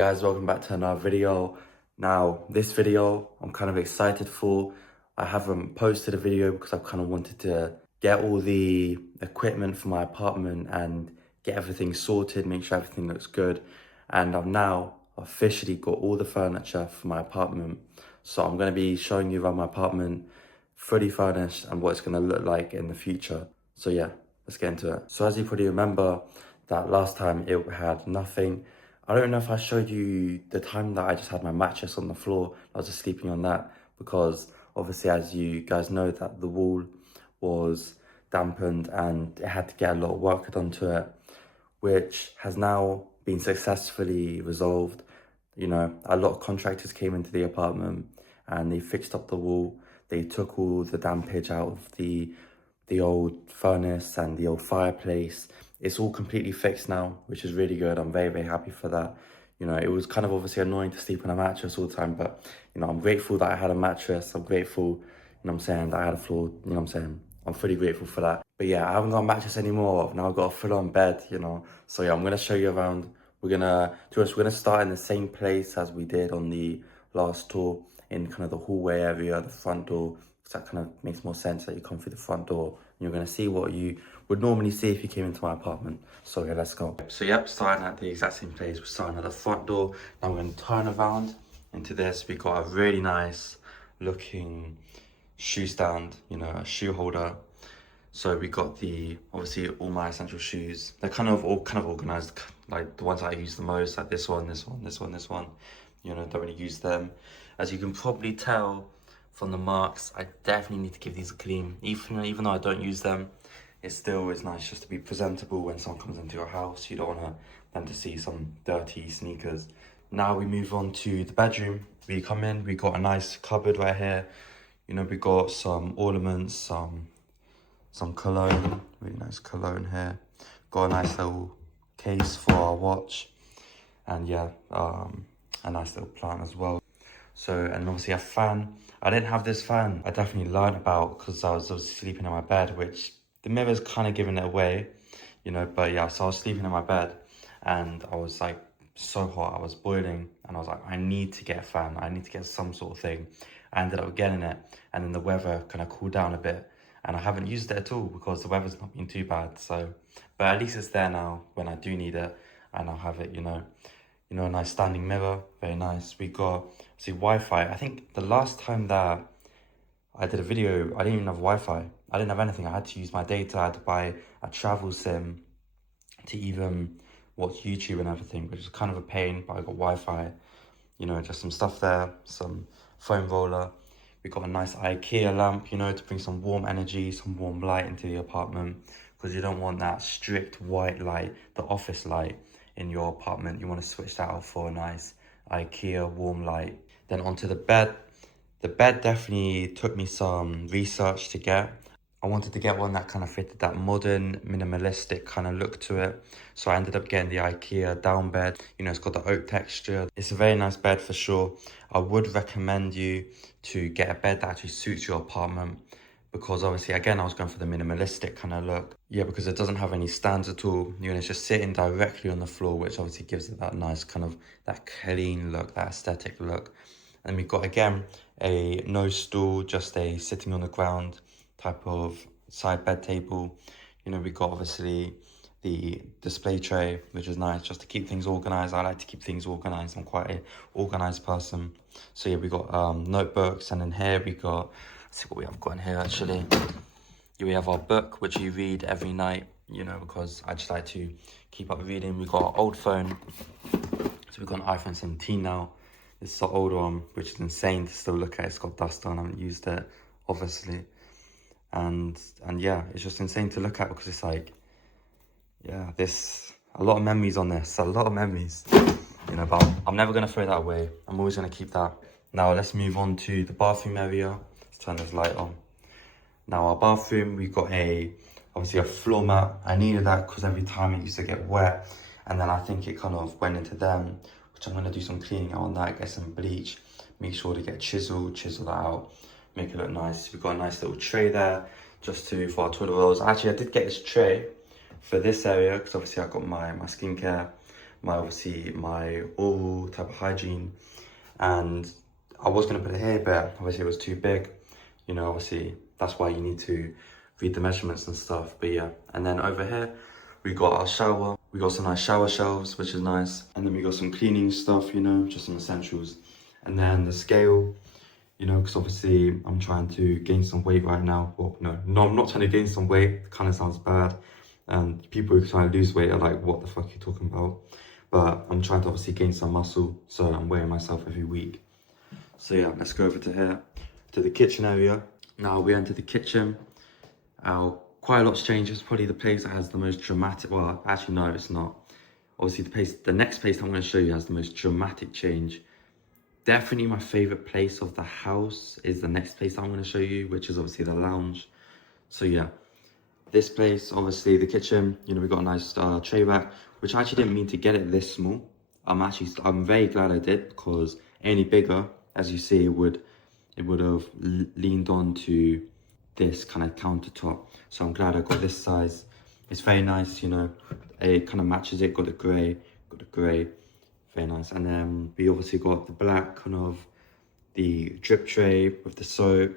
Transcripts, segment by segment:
Guys, welcome back to another video. Now, this video I'm kind of excited for. I haven't posted a video because I've kind of wanted to get all the equipment for my apartment and get everything sorted, make sure everything looks good. And I've now officially got all the furniture for my apartment. So I'm going to be showing you around my apartment, fully furnished, and what it's going to look like in the future. So yeah, let's get into it. So as you probably remember, that last time it had nothing. I don't know if I showed you the time that I just had my mattress on the floor. I was just sleeping on that because obviously, as you guys know, that the wall was dampened and it had to get a lot of work done to it, which has now been successfully resolved. You know, a lot of contractors came into the apartment and they fixed up the wall. They took all the dampage out of the old furnace and the old fireplace. It's all completely fixed now, which is really good. I'm very, very happy for that. You know, it was kind of obviously annoying to sleep on a mattress all the time, but, you know, I'm grateful that I had a mattress. I'm grateful, you know what I'm saying, that I had a floor, you know what I'm saying. I'm fully grateful for that. But yeah, I haven't got a mattress anymore. I've now got a full-on bed, you know. So yeah, I'm going to show you around. We're gonna start in the same place as we did on the last tour, in kind of the hallway area, the front door, because that kind of makes more sense that you come through the front door and you're gonna see what you would normally see if you came into my apartment. So yeah, let's go. So yep, starting at the exact same place. We're starting at the front door. Now we're gonna turn around into this. We got a really nice looking shoe stand, you know, a shoe holder. So we got obviously all my essential shoes. They're kind of all organized, like the ones I use the most, like this one, this one, this one, this one. You know, don't really use them. As you can probably tell from the marks, I definitely need to give these a clean. Even though I don't use them, it still is nice just to be presentable when someone comes into your house. You don't want them to see some dirty sneakers. Now we move on to the bedroom. We come in, we got a nice cupboard right here. You know, we got some ornaments, some cologne, really nice cologne here. Got a nice little case for our watch. And yeah, a nice little plant as well. So, and obviously a fan. I didn't have this fan. I definitely learned about because I was sleeping in my bed, which the mirror's kind of giving it away, you know, but yeah, so I was sleeping in my bed and I was like so hot, I was boiling and I was like, I need to get a fan. I need to get some sort of thing. I ended up getting it and then the weather kind of cooled down a bit and I haven't used it at all because the weather's not been too bad. So, but at least it's there now when I do need it and I'll have it, you know, a nice standing mirror, very nice. We got, see, Wi-Fi. I think the last time that I did a video, I didn't even have Wi-Fi. I didn't have anything. I had to use my data. I had to buy a travel sim to even watch YouTube and everything, which is kind of a pain, but I got Wi-Fi. You know, just some stuff there, some foam roller. We got a nice IKEA lamp, you know, to bring some warm energy, some warm light into the apartment, because you don't want that strict white light, the office light in your apartment. You want to switch that out for a nice IKEA warm light. Then onto the bed. The bed definitely took me some research to get. I wanted to get one that kind of fitted that modern, minimalistic kind of look to it. So I ended up getting the IKEA down bed. You know, it's got the oak texture. It's a very nice bed for sure. I would recommend you to get a bed that actually suits your apartment because obviously, again, I was going for the minimalistic kind of look. Yeah, because it doesn't have any stands at all. You know, it's just sitting directly on the floor, which obviously gives it that nice kind of, that clean look, that aesthetic look. And we've got, again, a no stool, just a sitting on the ground type of side bed table. You know, we got obviously the display tray, which is nice just to keep things organized. I like to keep things organized. I'm quite a organized person. So yeah, we got notebooks, and in here we got, let's see what we have got in here actually. Here we have our book, which we read every night, you know, because I just like to keep up reading. We got our old phone. So we've got an iPhone 17 now. This is the old one, which is insane to still look at. It's got dust on. I haven't used it, obviously. And yeah, it's just insane to look at because it's like, yeah, a lot of memories on this, a lot of memories, you know, but I'm never going to throw that away. I'm always going to keep that. Now let's move on to the bathroom area. Let's turn this light on. Now our bathroom, we've got obviously a floor mat. I needed that because every time it used to get wet, and then I think it kind of went into them, which I'm going to do some cleaning out on that, get some bleach, make sure to get chisel that out, make it look nice. We've got a nice little tray there just for our toilet rolls. Actually, I did get this tray for this area because obviously I've got my skincare, obviously my oral type of hygiene. And I was gonna put it here, but obviously it was too big. You know, obviously that's why you need to read the measurements and stuff. But yeah, and then over here we got our shower. We got some nice shower shelves, which is nice. And then we got some cleaning stuff, you know, just some essentials. And then the scale, you know, because obviously I'm trying to gain some weight right now. Well, no, I'm not trying to gain some weight. It kind of sounds bad. And people who try to lose weight are like, what the fuck are you talking about? But I'm trying to obviously gain some muscle, so I'm weighing myself every week. So yeah, let's go over to here, to the kitchen area. Now we enter the kitchen. Quite a lot's changed. It's probably the place that has the most dramatic, well, actually no, it's not. Obviously the next place I'm gonna show you has the most dramatic change. Definitely my favorite place of the house is the next place I'm gonna show you, which is obviously the lounge. So yeah, this place, obviously the kitchen, you know, we got a nice tray rack, which I actually didn't mean to get it this small. I'm very glad I did, because any bigger, as you see, it would have leaned on to this kind of countertop. So I'm glad I got this size. It's very nice, you know, it kind of matches it, got the grey, very nice. And then we obviously got the black kind of, the drip tray with the soap.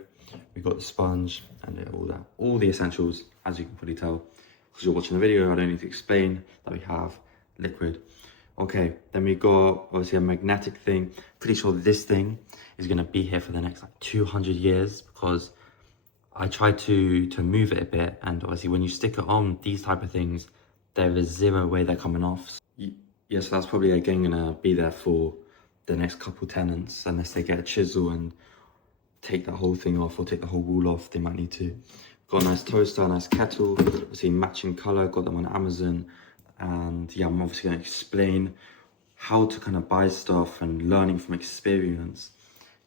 We got the sponge and all that, all the essentials, as you can probably tell, because you're watching the video. I don't need to explain that we have liquid. Okay, then we got obviously a magnetic thing. Pretty sure this thing is gonna be here for the next like 200 years, because I tried to move it a bit, and obviously when you stick it on these type of things, there is zero way they're coming off. Yeah, so that's probably again gonna be there for the next couple tenants, unless they get a chisel and take that whole thing off, or take the whole wall off. They might need to. Got a nice toaster, a nice kettle, obviously matching color, got them on Amazon. And yeah, I'm obviously going to explain how to kind of buy stuff and learning from experience,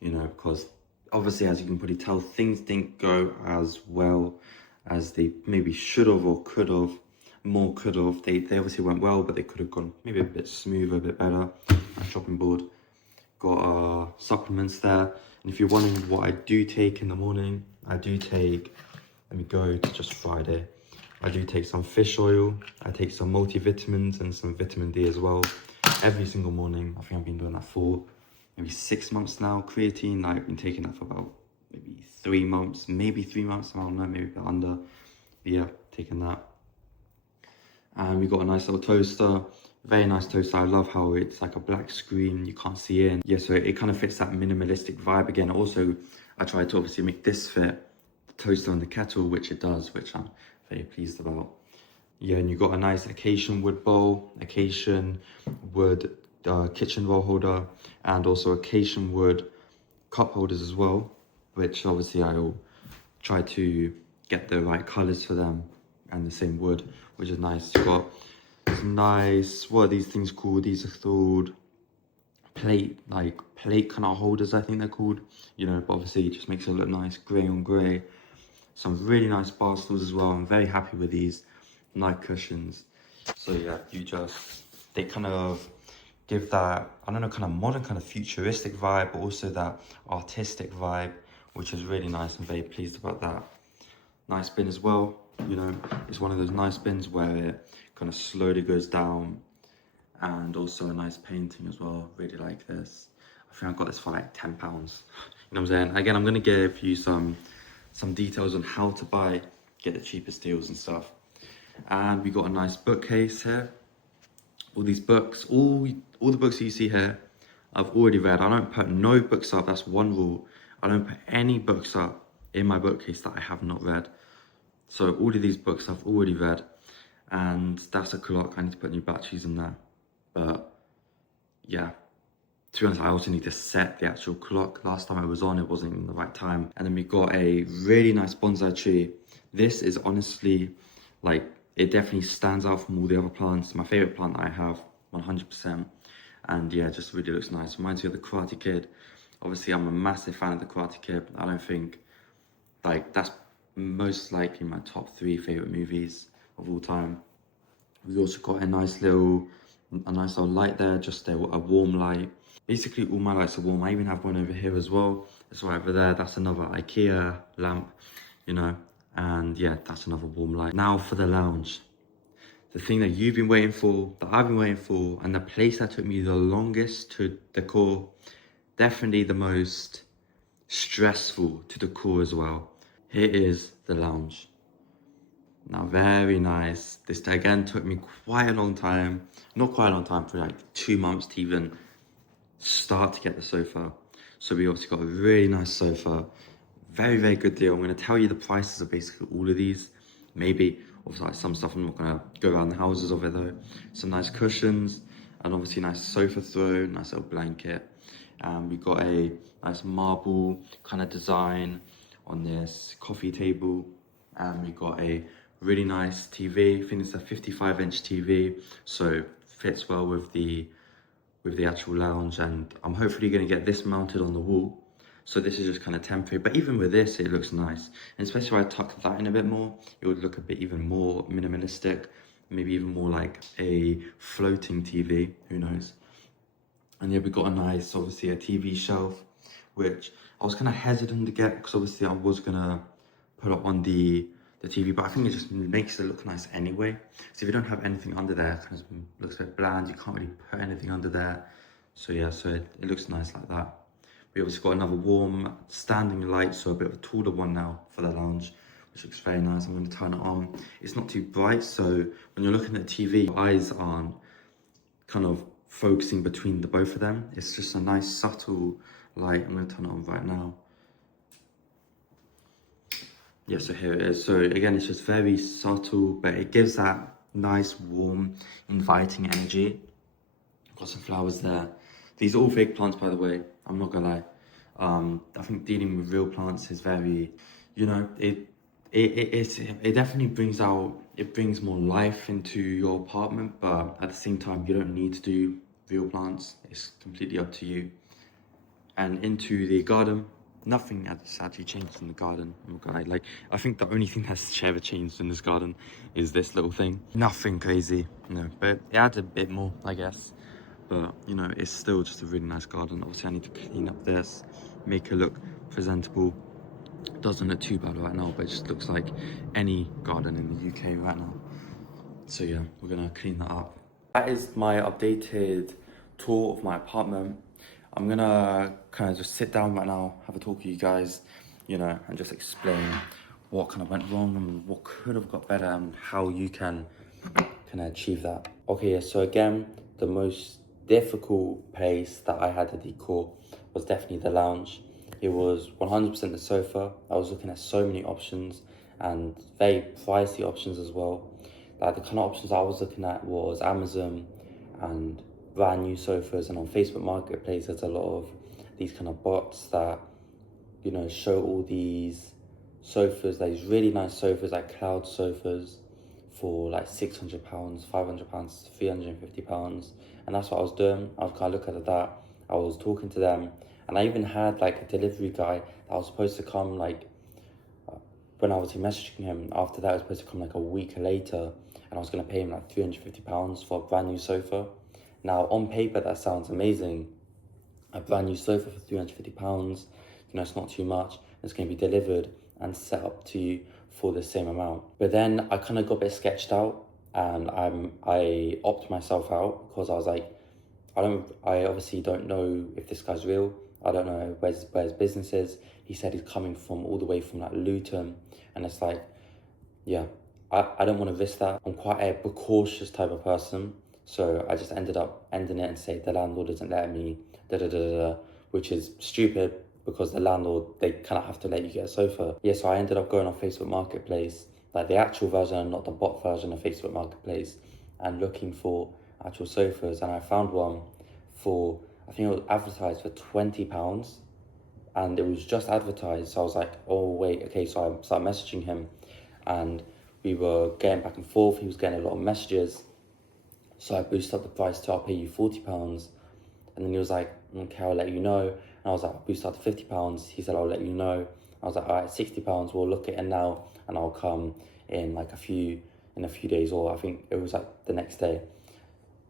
you know, because obviously, as you can probably tell, things didn't go as well as they maybe should have or could have. More could have. They obviously went well, but they could have gone maybe a bit smoother, a bit better. My shopping board. Got supplements there. And if you're wondering what I do take in the morning, I do take, let me go to just Friday. I do take some fish oil, I take some multivitamins and some vitamin D as well. Every single morning. I think I've been doing that for maybe 6 months now. Creatine, I've been taking that for about maybe 3 months, I don't know, maybe a bit under. But yeah, taking that. And we got a nice little toaster, very nice toaster. I love how it's like a black screen, you can't see in. Yeah, so it kind of fits that minimalistic vibe again. Also, I tried to obviously make this fit the toaster and the kettle, which it does, which I'm very pleased about. Yeah, and you got a nice Acacian wood bowl, Acacian wood kitchen roll holder, and also Acacian wood cup holders as well, which obviously I'll try to get the right colors for them and the same wood, which is nice. You've got some nice, what are these things called? These are called plate kind of holders, I think they're called, you know, but obviously it just makes it look nice, grey on grey. Some really nice bar stools as well. I'm very happy with these night cushions. So yeah, they kind of give that, I don't know, kind of modern, kind of futuristic vibe, but also that artistic vibe, which is really nice. I'm very pleased about that. Nice bin as well, you know, it's one of those nice bins where it kind of slowly goes down, and also a nice painting as well. Really like this. I think I got this for like £10. You know what I'm saying? Again, I'm gonna give you some details on how to get the cheapest deals and stuff. And we got a nice bookcase here. All these books, all the books that you see here, I've already read. I don't put no books up, that's one rule. I don't put any books up in my bookcase that I have not read. So all of these books I've already read, and that's a clock. I need to put new batteries in there. But yeah, to be honest, I also need to set the actual clock. Last time I was on, it wasn't in the right time. And then we got a really nice bonsai tree. This is honestly, like, it definitely stands out from all the other plants. My favorite plant that I have, 100%. And yeah, it just really looks nice. Reminds me of the Karate Kid. Obviously, I'm a massive fan of the Karate Kid. I don't think, like, that's most likely my top 3 favorite movies of all time. We also got a nice little light there, just a warm light. Basically, all my lights are warm. I even have one over here as well. It's right over there. That's another IKEA lamp, you know. And yeah, that's another warm light. Now for the lounge. the thing that you've been waiting for, that I've been waiting for, and the place that took me the longest to decor, definitely the most stressful to decor as well. Here is the lounge. Now, very nice. This again took me quite a long time, not quite a long time, for like 2 months to even start to get the sofa. So we obviously got a really nice sofa, very, very good deal. I'm gonna tell you the prices of basically all of these. Maybe, obviously, like some stuff I'm not gonna go around the houses of it though. Some nice cushions, and obviously nice sofa throw, nice little blanket. We got a nice marble kind of design on this coffee table. And we got a really nice TV. I think it's a 55-inch TV, so fits well with the actual lounge. And I'm hopefully gonna get this mounted on the wall. So this is just kind of temporary, but even with this, it looks nice. And especially if I tuck that in a bit more, it would look a bit even more minimalistic, maybe even more like a floating TV, who knows. And yeah, we got a nice, obviously a TV shelf, which I was kind of hesitant to get because obviously I was gonna put it on the TV, but I think it just makes it look nice anyway. So if you don't have anything under there, it kind of looks a bit bland, you can't really put anything under there. So yeah, so it looks nice like that. We obviously got another warm standing light, so a bit of a taller one now for the lounge, which looks very nice. I'm going to turn it on. It's not too bright, so when you're looking at the TV, your eyes aren't kind of focusing between the both of them. It's just a nice subtle light. I'm going to turn it on right now. Yeah, so here it is. So again, it's just very subtle, but it gives that nice, warm, inviting energy. Got some flowers there. These are all fake plants, by the way. I'm not gonna lie. I think dealing with real plants is very, you know, it definitely brings more life into your apartment, but at the same time, you don't need to do real plants. It's completely up to you. And into the garden, nothing has actually changed in the garden. I'm not gonna lie. Like, I think the only thing that's ever changed in this garden is this little thing. Nothing crazy, no, but it adds a bit more, I guess. But, you know, it's still just a really nice garden. Obviously, I need to clean up this, make it look presentable. It doesn't look too bad right now, but it just looks like any garden in the UK right now. So yeah, we're gonna clean that up. That is my updated tour of my apartment. I'm gonna kind of just sit down right now, have a talk with you guys, you know, and just explain what kind of went wrong and what could have got better and how you can achieve that. Okay, yeah, so again, the most difficult place that I had to decor was definitely the lounge. It was 100% the sofa. I was looking at so many options and very pricey options as well. Like the kind of options I was looking at was Amazon and brand new sofas, and on Facebook Marketplace there's a lot of these kind of bots that, you know, show all these sofas, these really nice sofas, like cloud sofas, for like £600, £500, £350, and that's what I was doing. I was kind of looking at that, I was talking to them, and I even had like a delivery guy that was supposed to come like, when I was messaging him after that, I was supposed to come like a week later, and I was going to pay him like £350 for a brand new sofa. Now on paper that sounds amazing, a brand new sofa for £350, you know, it's not too much, it's going to be delivered and set up to you for the same amount. But then I kind of got a bit sketched out, and I opted myself out because I was like, I obviously don't know if this guy's real. I don't know where his business is. He said he's coming from all the way from like Luton, and it's like, yeah, I don't want to risk that. I'm quite a precautious type of person, so I just ended up ending it and say the landlord isn't letting me which is stupid because the landlord, they kind of have to let you get a sofa. Yeah, so I ended up going on Facebook Marketplace, like the actual version and not the bot version of Facebook Marketplace, and looking for actual sofas, and I found one for, I think it was advertised for £20, and it was just advertised. So I was like, oh wait, okay, so I started messaging him, and we were getting back and forth. He was getting a lot of messages, so I boosted up the price to, I'll pay you £40, and then he was like, okay, I'll let you know. And I was like, I'll boost up to £50. He said, I'll let you know. I was like, all right, £60, we'll look at it now, and I'll come in like a few days, or I think it was like the next day.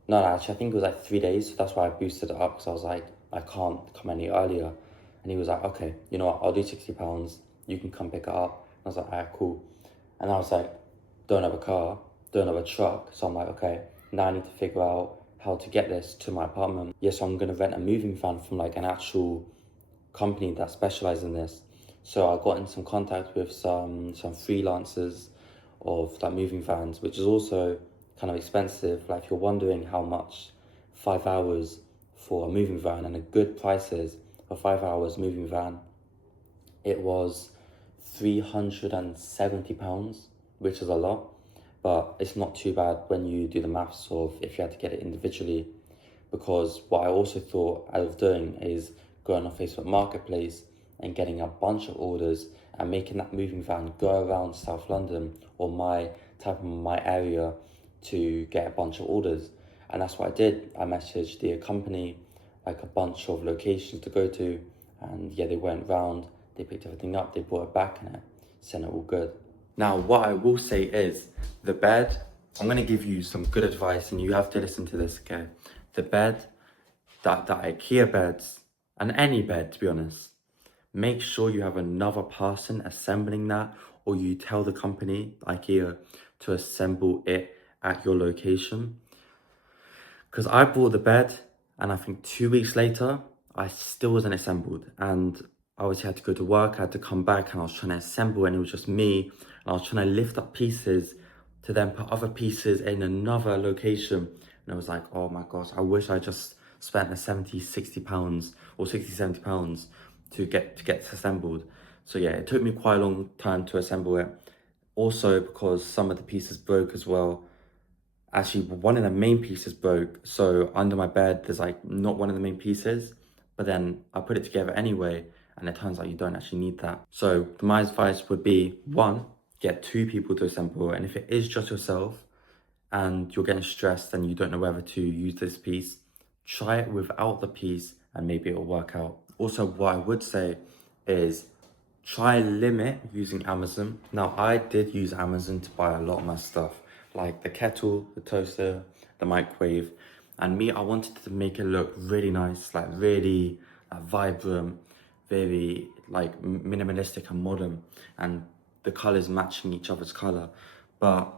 No, actually, I think it was like 3 days. So that's why I boosted it up, because I was like, I can't come any earlier. And he was like, okay, you know what, I'll do £60. You can come pick it up. And I was like, all right, cool. And I was like, don't have a car. don't have a truck. So I'm like, okay, now I need to figure out how to get this to my apartment. Yes, so I'm gonna rent a moving van from like an actual company that specializes in this. So I got in some contact with some freelancers of like moving vans, which is also kind of expensive. Like if you're wondering how much 5 hours for a moving van and a good prices for 5 hours moving van, it was £370, which is a lot, but it's not too bad when you do the maths of if you had to get it individually. Because what I also thought of doing is going on Facebook Marketplace and getting a bunch of orders and making that moving van go around South London or my area to get a bunch of orders. And that's what I did. I messaged the company like a bunch of locations to go to, and yeah, they went round, they picked everything up, they brought it back, and it sent it all good. Now, what I will say is the bed, I'm going to give you some good advice and you have to listen to this, okay? The bed, that IKEA beds, and any bed, to be honest, make sure you have another person assembling that, or you tell the company, IKEA, to assemble it at your location. Because I bought the bed, and I think 2 weeks later, I still wasn't assembled. And I obviously had to go to work, I had to come back, and I was trying to assemble, and it was just me. And I was trying to lift up pieces to then put other pieces in another location. And I was like, oh my gosh, I wish I just spent the 70, 60 pounds or 60, 70 pounds to get assembled. So yeah, it took me quite a long time to assemble it. Also because some of the pieces broke as well. Actually, one of the main pieces broke. So under my bed, there's like not one of the main pieces, but then I put it together anyway. And it turns out you don't actually need that. So my advice would be, one, get 2 people to assemble it. And if it is just yourself and you're getting stressed and you don't know whether to use this piece, try it without the piece and maybe it'll work out. Also, what I would say is try limit using Amazon. Now, I did use Amazon to buy a lot of my stuff, like the kettle, the toaster, the microwave. And me, I wanted to make it look really nice, like really vibrant, very like minimalistic and modern, and the colors matching each other's color. But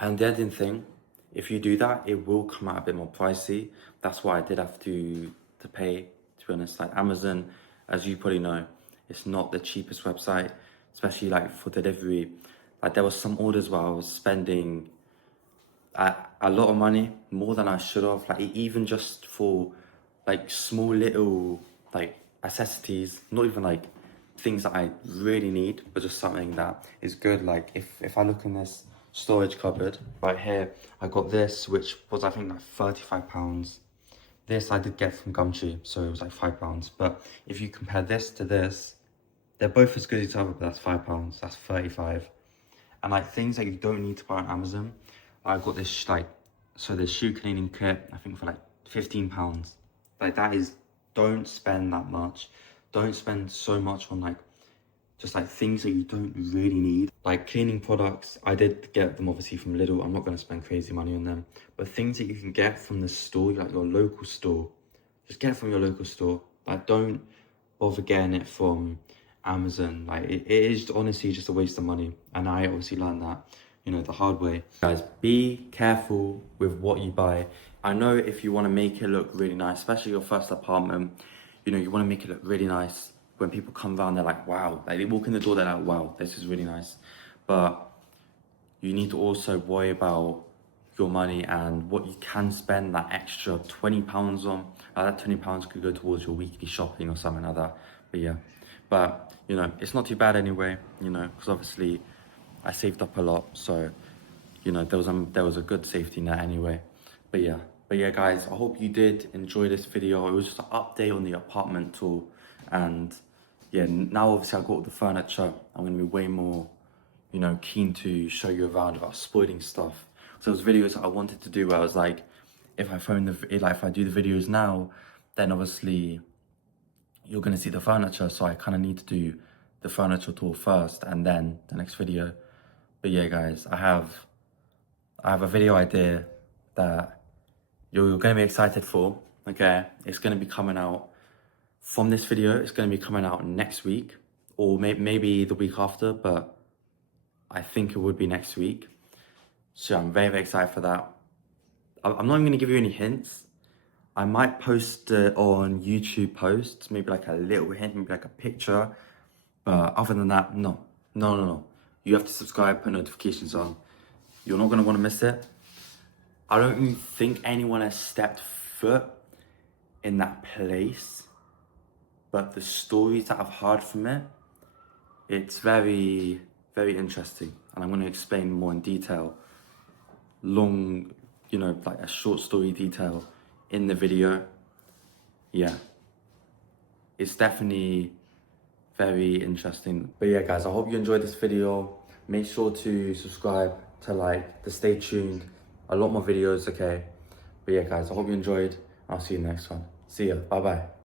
and the other thing, if you do that, it will come out a bit more pricey. That's why I did have to pay, to be honest. Like Amazon, as you probably know, it's not the cheapest website, especially like for delivery. Like there was some orders where I was spending a lot of money, more than I should have. Like even just for like small little like necessities, not even like things that I really need, but just something that is good. Like if I look in this storage cupboard right here, I got this, which was I think like £35. This I did get from Gumtree, so it was like £5. But if you compare this to this, they're both as good as each other, but that's £5, that's 35. And like things that you don't need to buy on Amazon, I got this like, so the shoe cleaning kit, I think for like £15. Like that is, don't spend that much. Don't spend so much on like, just like things that you don't really need. Like cleaning products, I did get them obviously from Lidl. I'm not gonna spend crazy money on them. But things that you can get from the store, like your local store, just get it from your local store. Like don't bother getting it from Amazon. Like it is honestly just a waste of money. And I obviously learned that, you know, the hard way. Guys, be careful with what you buy. I know if you want to make it look really nice, especially your first apartment, you know, you want to make it look really nice. When people come around, they're like, wow. Like they walk in the door, they're like, wow, this is really nice. But you need to also worry about your money and what you can spend that extra £20 on. That £20 could go towards your weekly shopping or something like that. But yeah, but you know, it's not too bad anyway, you know, because obviously I saved up a lot. So, you know, there was a good safety net anyway. But yeah, guys, I hope you did enjoy this video. It was just an update on the apartment tour. And yeah, now obviously I got the furniture, I'm gonna be way more, you know, keen to show you around without spoiling stuff. So those videos that I wanted to do where I was like, if I do the videos now, then obviously you're gonna see the furniture. So I kind of need to do the furniture tour first and then the next video. But yeah, guys, I have a video idea that you're gonna be excited for. Okay, it's gonna be coming out from this video. It's gonna be coming out next week, or maybe the week after, but I think it would be next week. So I'm very, very excited for that. I'm not even gonna give you any hints. I might post it on YouTube posts, maybe like a little hint, maybe like a picture. But other than that, no. No, no, no. You have to subscribe, put notifications on. You're not gonna wanna miss it. I don't even think anyone has stepped foot in that place, but the stories that I've heard from it, it's very, very interesting. And I'm gonna explain more in detail, like a short story detail in the video. Yeah, it's definitely very interesting. But yeah, guys, I hope you enjoyed this video. Make sure to subscribe, to stay tuned. A lot more videos, okay? But yeah, guys, I hope you enjoyed. I'll see you next one. See ya. Bye-bye.